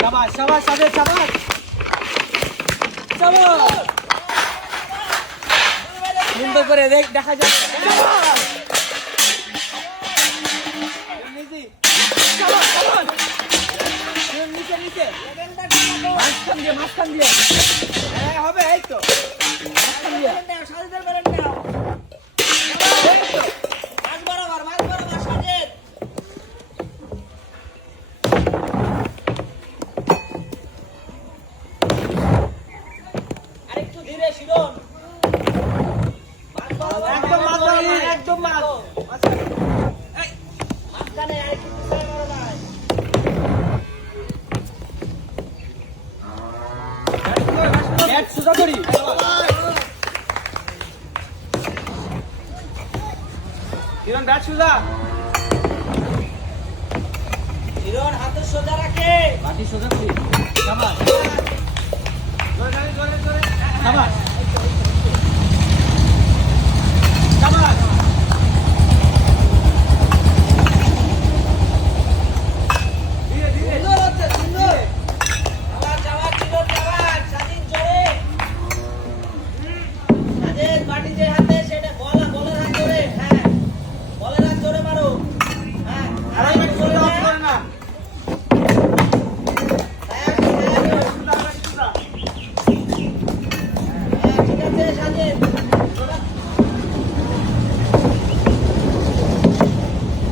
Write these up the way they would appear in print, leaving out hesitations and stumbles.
শাবাশ শাবাশ সাজেদ শাবাশ শাবাশ সুন্দর করে দেখা যাচ্ছে মাঝখান দিয়ে হবে এই তো আরেকটু ধীরে শিরোন একদম মাঝখানে আরেকটু পিছনে মারো ভাই ব্যাট সোজা করি হিরণ ব্যাট সোজা হিরণ হাত সোজা রাখে বাটি সোজা করি শাবাশ জোরে শাবাশ শাবাশ ধীরে ধীরে সুন্দর আবার যাওয়ার ছিল যাওয়ার স্বাধীন জোরে সাজেদ বাটি যে হাতে সেটা বলের হাত ধরে হ্যাঁ বলের হাত ধরে মারো হ্যাঁ আর একটু জোরে অফ করে না ঠিক আছে সাজেদ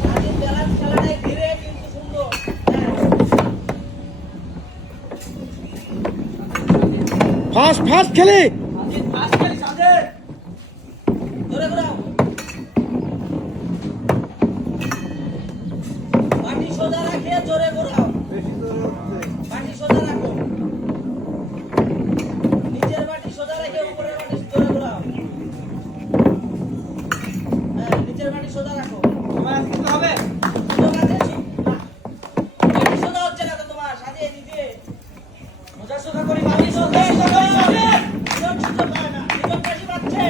সাজেদ ব্যালেন্স খেলাটাই ধীরে কিন্তু সুন্দর ফাস্ট খেলি সাজেদ ফাস্ট খেলি সাজেদ জোরে ঘোরাও বাটি সোজা রাখে জোরে ঘোরাও বাটি সোজা রাখো নিচের বাটি সোজা রেখে উপরের বাটি জোরে ঘোরাও হ্যাঁ নিচের বাটি সোজা রাখো তোমার আজকে কি হবে সুযোগ আছে বাটি সোজা হচ্ছে না তো তোমার সাথে নিজে সোজা সোজা করি বাটি সোজা করি সুযোগ সুযোগ পায় না সুযোগ বেশি পাচ্ছে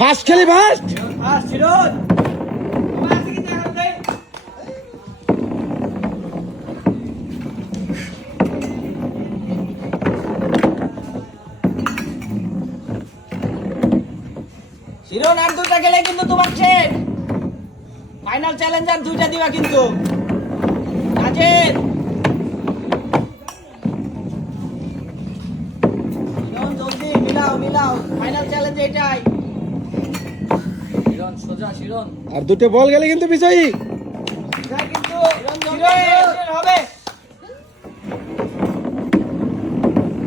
ফাস্ট খেলি ফাস্ট শিরোন তোমার আছে কি দেখা দেই শিরোন আর দুইটা গেলে কিন্তু তোমার শেষ ফাইনাল চ্যালেঞ্জার দুইটা দিবা কিন্তু সাজেদ শিরোন জলদি মিলাও ফাইনাল চ্যালেঞ্জ এটাই শিরোন সোজা শিরোন আর দুটো বল গেলে কিন্তু বিজয়ী কিন্তু শিরোন হবে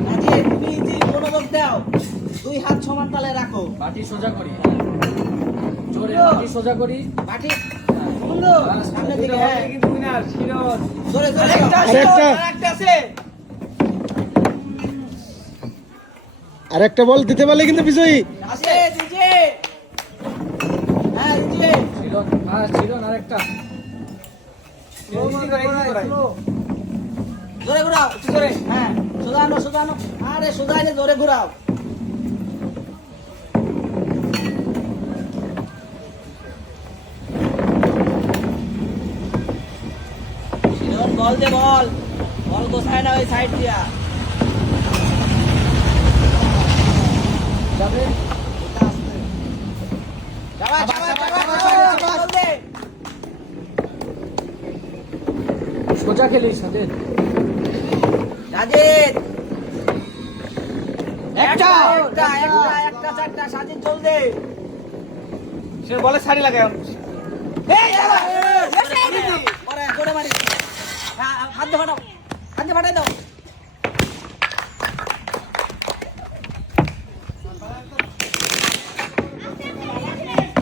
সাজেদ তুমি ইজি মনোযোগ দাও দুই হাত সমান তালে রাখো বাটি সোজা করি জোরে বাটি সোজা করি বাটি সুন্দর সামনে দিকে হ্যাঁ কিন্তু উইনার শিরোন জোরে আরেকটা আছে আরেকটা বল দিতে পারলে কিন্তু বিজয়ী আছে দিজে হ্যাঁ দিজে শিরোন শিরোন আরেকটা জোরে ঘোরাও জোরে হ্যাঁ সোজা আনো আরে সোজা এনে জোরে ঘোরাও শিরোন বল দে বল গোছায় না ওই সাইড দিয়া যাবে সোজা খেলি সাজেদ একটা সাজিদ চল দে সে বলে শাড়ি লাগায় এই জোরে মারি হ্যাঁ হাত দিয়ে ফাটাও হাত দিয়ে ফাটাই দাও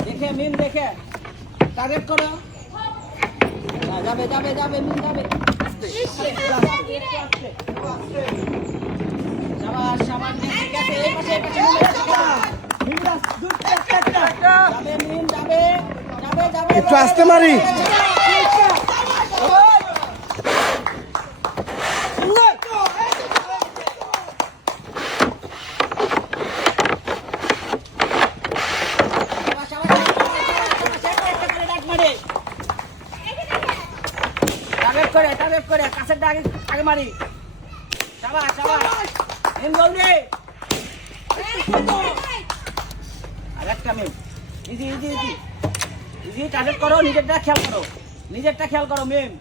দেখে মিম দেখে টার্গেট করো যাবে যাবে যাবে মিম যাবে শাবাশ শাবাশ ঠিক আছে এই পাশে মিম যাবে মিম যাবে যাবে যাবে একটু আস্তে মারি টার্গেট করে কাছের আগে মারি শাবাশ শাবাশ মিম জলদি আরেকটা meme easy easy easy easy target করো নিজেরটা খেয়াল করো মিম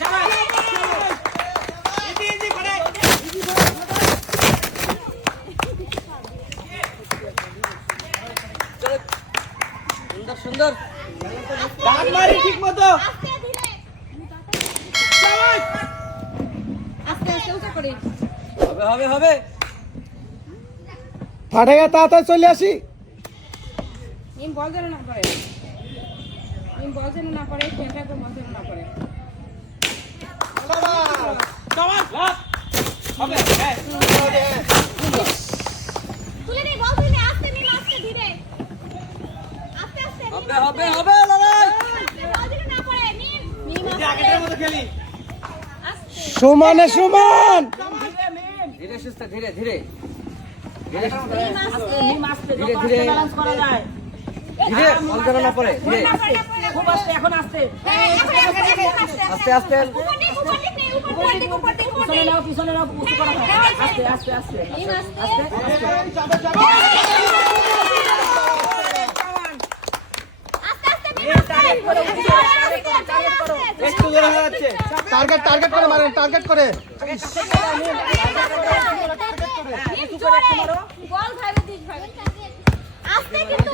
শাবাশ ইজি ইজি করে সুন্দর সুন্দর ডাক মারি ঠিক মতো হবে হবে হবে ফাটে গা তাড়াতাড়ি চলে আসি নিম বল যেন না করে খেলটা বল যেন না করে হবে হ্যাঁ তুলে দে বল তুলে আস্তে নিম আস্তে ধীরে আস্তে আস্তে হবে হবে হবে লড়াই বল যেন না পড়ে নিম এই আগের মতো খেলি আস্তে সমানে সমান ধীরে সুস্থ ধীরে ধীরে নিম আস্তে ধীরে ধীরে ব্যালেন্স করা যায় ধীরে বল যেন না পড়ে ধীরে খুব আস্তে এখন আস্তে আস্তে আস্তে পিছনে নাও উঁচু করা যায় আস্তে আস্তে আস্তে একটু জোরে হয়ে যাচ্ছে টার্গেট করে মারেন টার্গেট করে বল ভাইবে দিস ভাই আস্তে কিন্তু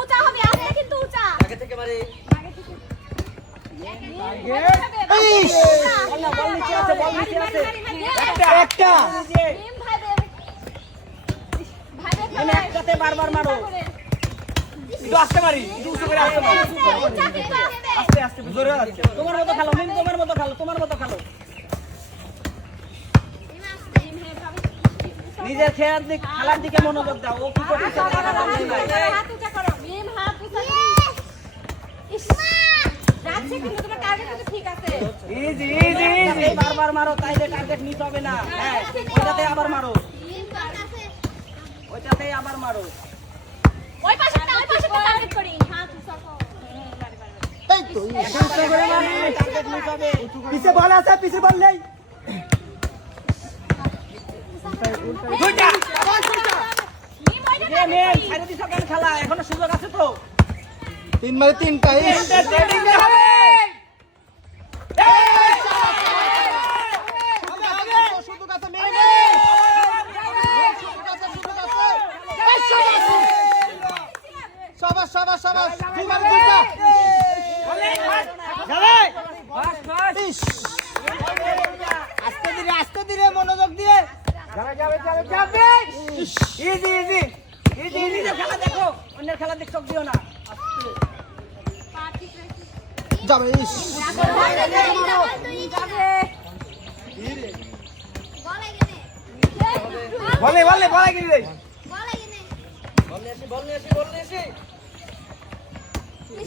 উঁচা হবে আস্তে কিন্তু উঁচা আগে থেকে মারি বল নিচে আছে একটা নিম ভাইবে মানে একটাতে বারবার মারো একটু আস্তে মারি একটু উঁচু করে আস্তে মারি আস্তে আস্তে জোরে যাচ্ছে তোমার মতো খেলো মিম তোমার মতো খেলো নিজের খেলার দিকে মনোযোগ দাও ও কি করতেছে হাত উঁচা করো নিম হাত উঁচা ইস যাচ্ছে কিন্তু তোমার টার্গেট কিন্তু ঠিক আছে ইজি ইজি ইজি বারবার মারো তাইলে টার্গেট মিস হবে না হ্যাঁ ওইটাতে আবার মারো ওই পাশে টার্গেট করি হাত উঁচা করো উঁচু করে মারো টার্গেট মিস হবে পিছে বল আছে পিছে বল নেই দুইটা নিম ওইটা যে মেন সাইডে দিছো কেন খেলা এখনো সুযোগ আছে তো 3 মারে 3টা দিতে হবে সবাস সবাস সবাস 2 মারে 2টা আস্তে ধীরে মনোযোগ দিয়ে যাবে ইজি ইজি ইজি ইজি খেলা দেখো অন্যের খেলা দেখো দিও না পা ঠিক রাখি যাবে ইস বলে কি রে বল নিয়ে আসি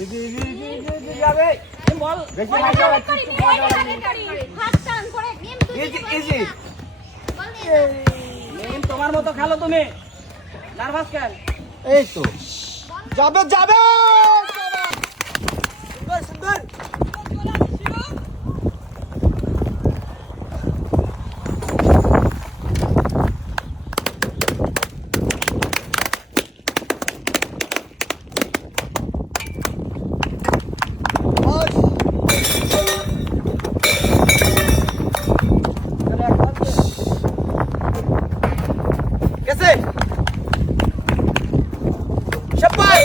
ইজি ইজি ইজি ইজি যাবে বল বেশি ইজি ইজি মেন তোমার মতো খেলো তুমি নার্ভাস কেন এই তো যাবে যাবে সুন্দর গেছে শাবাশ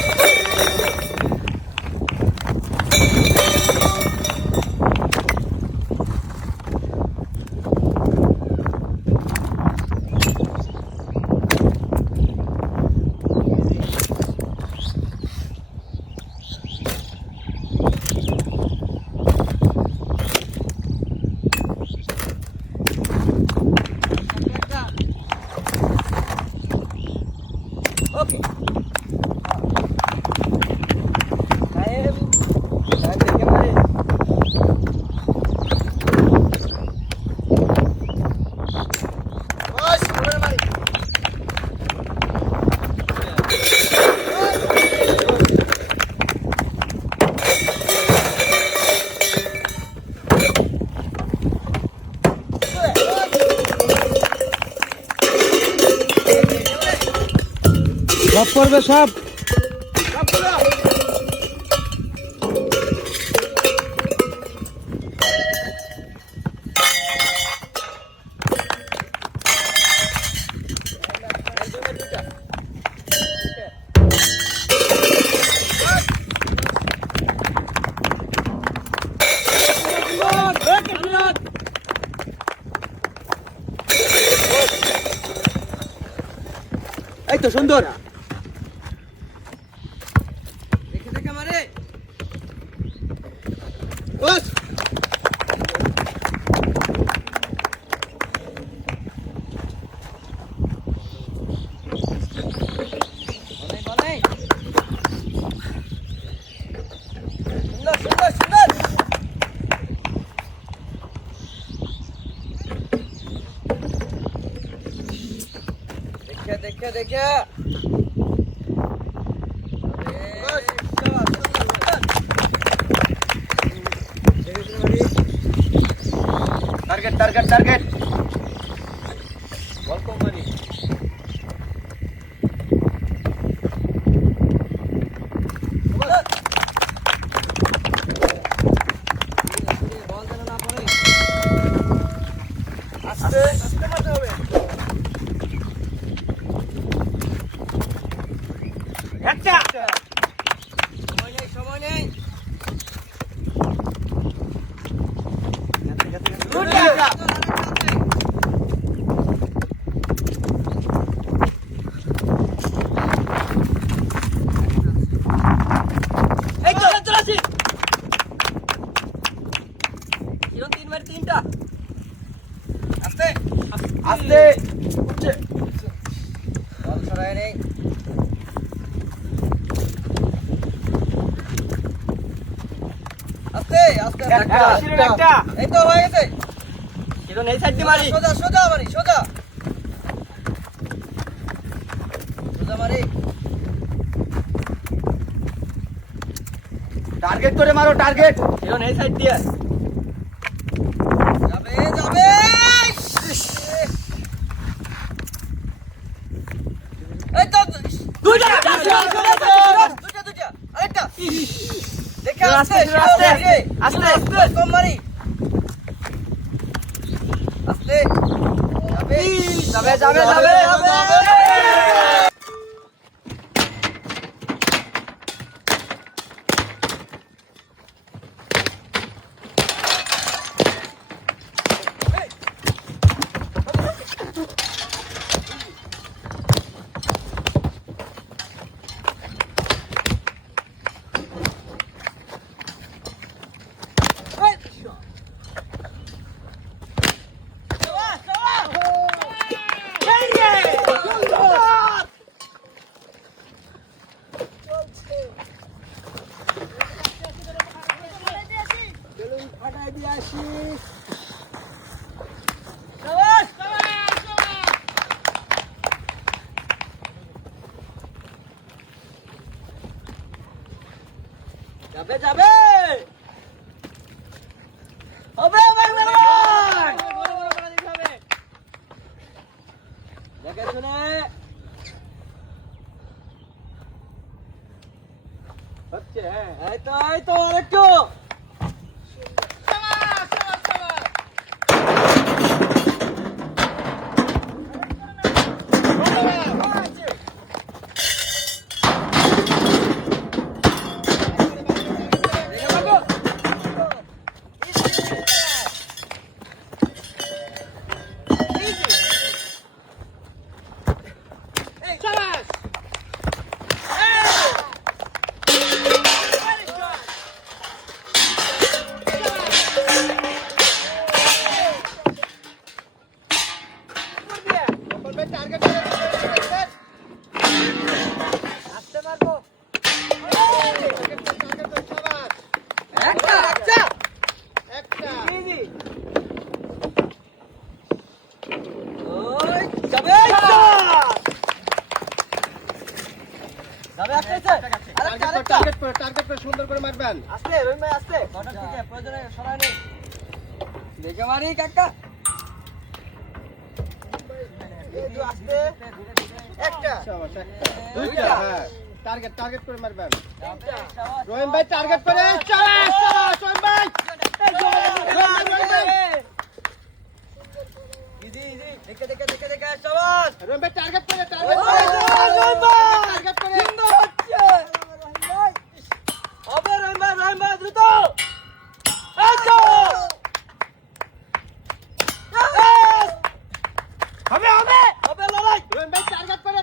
করবে সব। এই তো সুন্দর। দেখে দেখে মারে। বস। অনেক অনেক সুন্দর সুন্দর সুন্দর। দেখে দেখে দেখে টার্গেট টার্গেট টার্গেট। বল কোম্পানি বল যেন না পড়ে। আস্তে আস্তে মারতে হবে। একটা। সময় নেই সময় নেই। দুইটা। এই তো চলাচ্ছি। কিরণ 3 বার 3টা। আস্তে আস্তে। উঠছে। বল সরাই নেই। আস্তে আস্তে একটা। একটা। এই তো হয়ে গেছে। কিরণ এই সাইড দিয়ে মারি। সোজা সোজা মারি সোজা। সোজা মারি। টার্গেট করে মারো টার্গেট। কিরণ এই সাইড দিয়ে। যাবে যাবে। এই তো দুইটা। দুইটা দুইটা। আরেকটা। দেখে আস্তে, আস্তে আস্তে, আস্তে আস্তে। আস্তে কম মারি। আস্তে যাবে যাবে যাবে যাবে। যাবে যাবে হবে ভাই ভাই দেখে শুনে হচ্ছে হ্যাঁ। এই তো আরেকটু টার্গেট। আসতে পারবো একটা একটা একটা। ইজি ওই যাবে যাবে আসতে টার্গেট করে টার্গেট করে সুন্দর করে মারবেন। আসতে রহিম ভাই আসতে ঘটক থেকে প্রয়োজনে সরাই নেই দেখে মারি কাকা এই তো আসতে একটা শাবাশ একটা দুইটা হ্যাঁ টার্গেট করে মারবেন রহিম ভাই টার্গেট করে শাবাশ শাবাশ রহিম ভাই রহিম ভাই ইজি দেখে শাবাশ রহিম ভাই টার্গেট করে সুন্দর হচ্ছে হবে রহিম ভাই দ্রুত আচ্ছা হবে লড়াই রহিম ভাই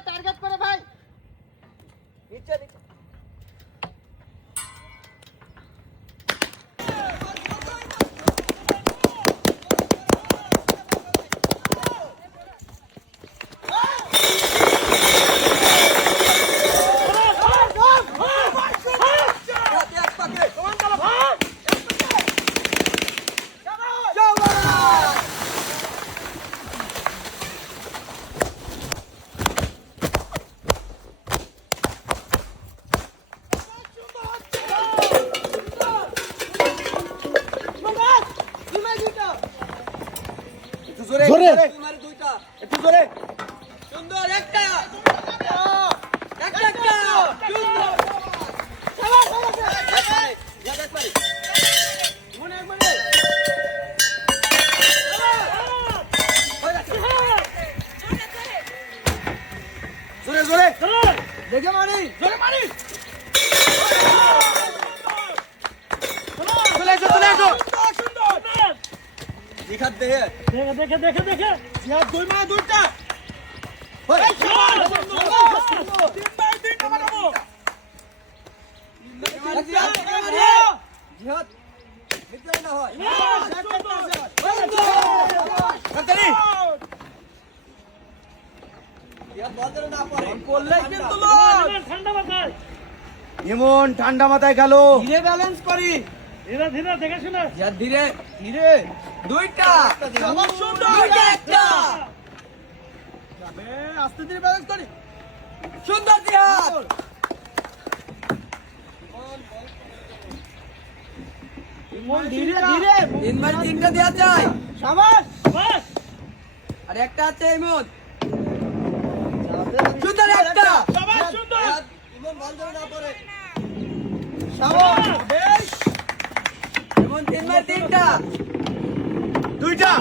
টার্গেট করে ভাই নিচে জোরে দুইটা একটু জোরে সুন্দর একটা সুন্দর জোরে দেখে মারি জোরে মারি চলে এসো সুন্দর দেখাত দেখে জিহাদ দুই মারে দুইটা জিহাদ মিত্রাই না হয় এমন ঠান্ডা মাথায় গেল ধীরে ব্যালেন্স করি ধীরে ধীরে দুইটা দুইটা একটা আস্তে ধীরে ব্যালেন্স করি সুন্দর জিহাদ তিনবার তিনটা দেওয়া যায় আর একটা আছে ইমন সুন্দর একটা ইমন বল ধরে না পড়ে ইমন তিনবার তিনটা দুইটা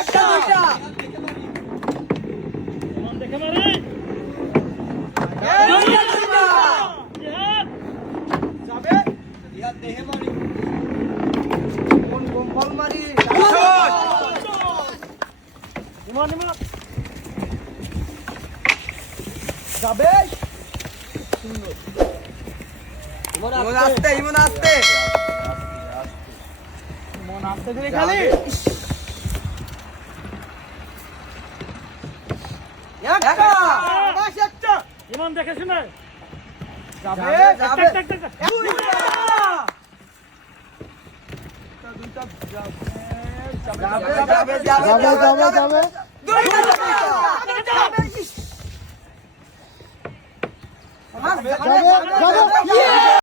একটা দুইটা দুইটা দুইটা জিহাদ দেহে মারি কোন বল মারি যাবে ইমন আসতে খালি একটা ইমন দেখে শুনে যাবে যাবে দুইটা